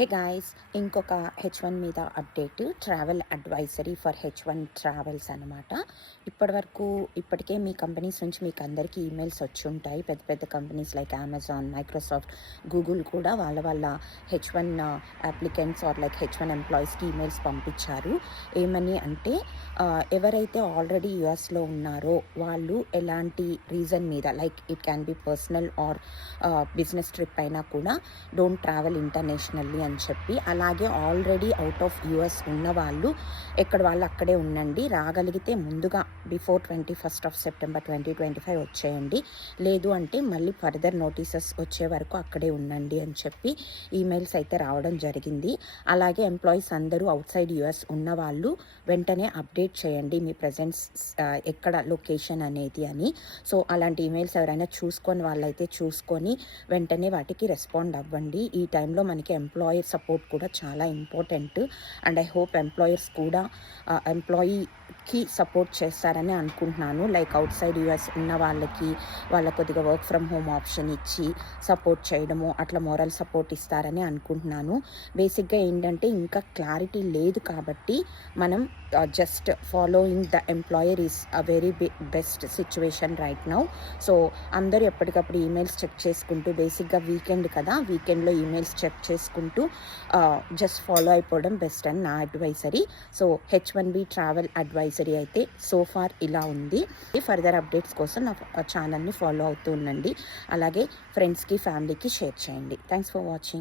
Hey guys, ఇంకొక H1 మీద update. Travel advisory for H1 travels అనమాట. ఇప్పటికే మీ కంపెనీస్ నుంచి మీకు అందరికీ ఈమెయిల్స్ వచ్చి ఉంటాయి. పెద్ద పెద్ద companies like Amazon, Microsoft, Google కూడా వాళ్ళ H1 applicants are like H1 ఎంప్లాయీస్కి ఈమెయిల్స్ పంపించారు. ఏమని అంటే ఎవరైతే ఆల్రెడీ యుఎస్లో ఉన్నారో వాళ్ళు ఎలాంటి రీజన్ మీద, like it can be personal or business trip అయినా కూడా డోంట్ ట్రావెల్ ఇంటర్నేషనల్లీ అని చెప్పి, అలాగే ఆల్రెడీ అవుట్ ఆఫ్ యుఎస్ ఉన్న వాళ్ళు ఎక్కడ వాళ్ళు అక్కడే ఉండండి, రాగలిగితే ముందుగా బిఫోర్ 21st of September 2025 వచ్చేయండి, లేదు అంటే మళ్ళీ ఫర్దర్ నోటీసెస్ వచ్చే వరకు అక్కడే ఉండండి అని చెప్పి ఈమెయిల్స్ అయితే రావడం జరిగింది. అలాగే ఎంప్లాయీస్ అందరూ అవుట్ సైడ్ యుఎస్ ఉన్న వాళ్ళు వెంటనే అప్డేట్ చేయండి మీ ప్రజెన్స్ ఎక్కడ లొకేషన్ అనేది అని. సో అలాంటి ఈమెయిల్స్ ఎవరైనా చూసుకొని వాళ్ళైతే చూసుకొని వెంటనే వాటికి రెస్పాండ్ అవ్వండి. ఈ టైంలో మనకి ఎంప్లాయర్ సపోర్ట్ కూడా చాలా important. And I hope employers కూడా ఎంప్లాయీకి సపోర్ట్ చేస్తారని అనుకుంటున్నాను. లైక్ అవుట్ సైడ్ యుఎస్ ఉన్న వాళ్ళ కొద్దిగా వర్క్ ఫ్రమ్ హోమ్ ఆప్షన్ ఇచ్చి సపోర్ట్ చేయడము, అట్లా మోరల్ సపోర్ట్ ఇస్తారని అనుకుంటున్నాను. బేసిక్గా ఏంటంటే ఇంకా క్లారిటీ లేదు కాబట్టి మనం just following the employer is a very best situation right now. So అందరూ ఎప్పటికప్పుడు ఈమెయిల్స్ చెక్ చేసుకుంటూ, బేసిక్గా వీకెండ్ కదా, వీకెండ్లో ఈమెయిల్స్ చెక్ చేసుకుంటూ జస్ట్ ఫాలో అయిపోవడం బెస్ట్ అని నా advisory. So H1B travel advisory అయితే సో ఫార్ ఇలా ఉంది. ఫర్దర్ అప్డేట్స్ కోసం నా ఛానల్ని ఫాలో అవుతూ ఉండండి. అలాగే ఫ్రెండ్స్కి, ఫ్యామిలీకి షేర్ చేయండి. Thanks for watching.